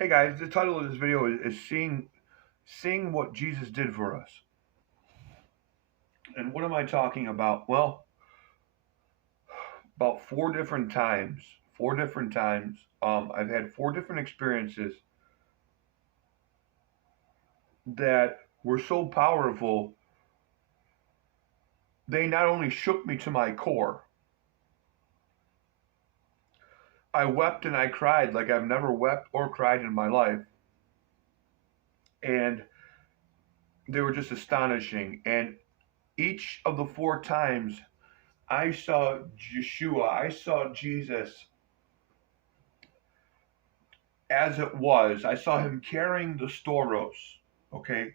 Hey guys, the title of this video is seeing what Jesus did for us. And what am I talking about? Well, about four different times. Four different times. I've had four different experiences that were so powerful, they not only shook me to my core. I wept and I cried like I've never wept or cried in my life. And they were just astonishing. And each of the four times I saw Yeshua, I saw Jesus as it was. I saw him carrying the storos, okay?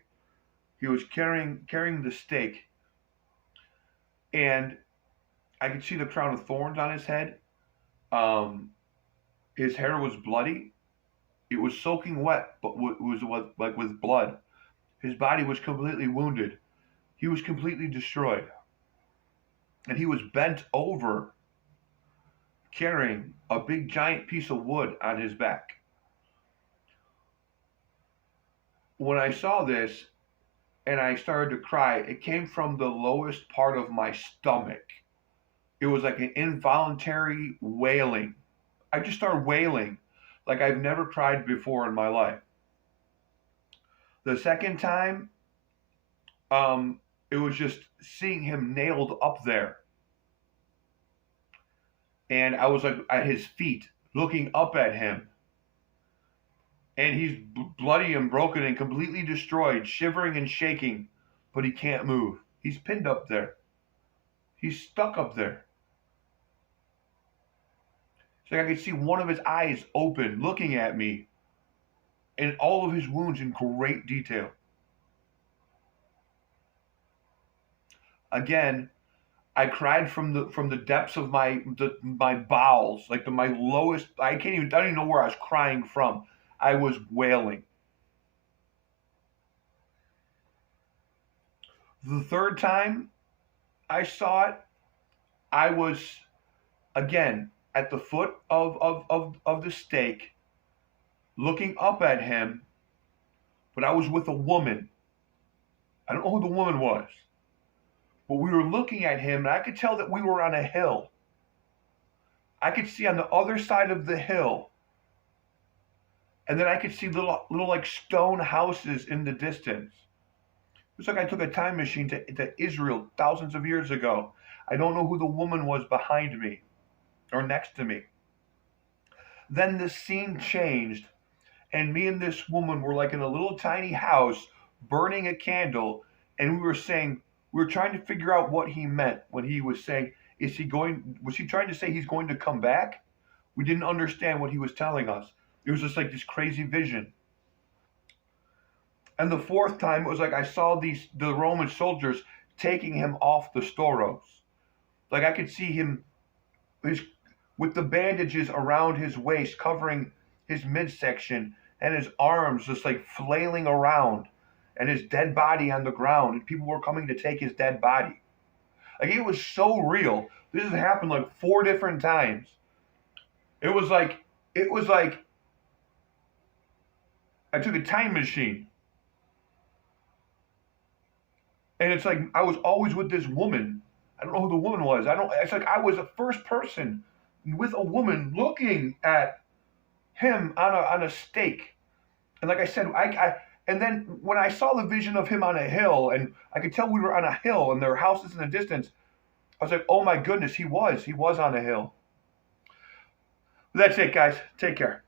He was carrying the stake, and I could see the crown of thorns on his head. His hair was bloody. It was soaking wet, but it was like with blood. His body was completely wounded. He was completely destroyed. And he was bent over, carrying a big giant piece of wood on his back. When I saw this and I started to cry, it came from the lowest part of my stomach. It was like an involuntary wailing. I just started wailing like I've never cried before in my life. The second time, it was just seeing him nailed up there. And I was like at his feet, looking up at him. And he's bloody and broken and completely destroyed, shivering and shaking, but he can't move. He's pinned up there. He's stuck up there. So I could see one of his eyes open, looking at me, and all of his wounds in great detail. Again, I cried from the depths of my bowels, like my lowest. I don't even know where I was crying from. I was wailing. The third time I saw it, I was again at the foot of the stake, looking up at him, but I was with a woman. I don't know who the woman was, but we were looking at him, and I could tell that we were on a hill. I could see on the other side of the hill, and then I could see little like stone houses in the distance. It was like I took a time machine to Israel thousands of years ago. I don't know who the woman was behind me or next to me. Then the scene changed, and me and this woman were like in a little tiny house burning a candle, and we were trying to figure out what he meant when he was saying, was he trying to say he's going to come back? We didn't understand what he was telling us. It was just like this crazy vision. And the fourth time, it was like I saw the Roman soldiers taking him off the storos. Like I could see him with the bandages around his waist, covering his midsection, and his arms just like flailing around, and his dead body on the ground, and people were coming to take his dead body. Like it was so real. This has happened like four different times. It was like I took a time machine. And it's like I was always with this woman. I don't know who the woman was. It's like I was the first person with a woman looking at him on a stake. And like I said, and then when I saw the vision of him on a hill, and I could tell we were on a hill and there were houses in the distance, I was like, oh my goodness, he was on a hill. That's it, guys. Take care.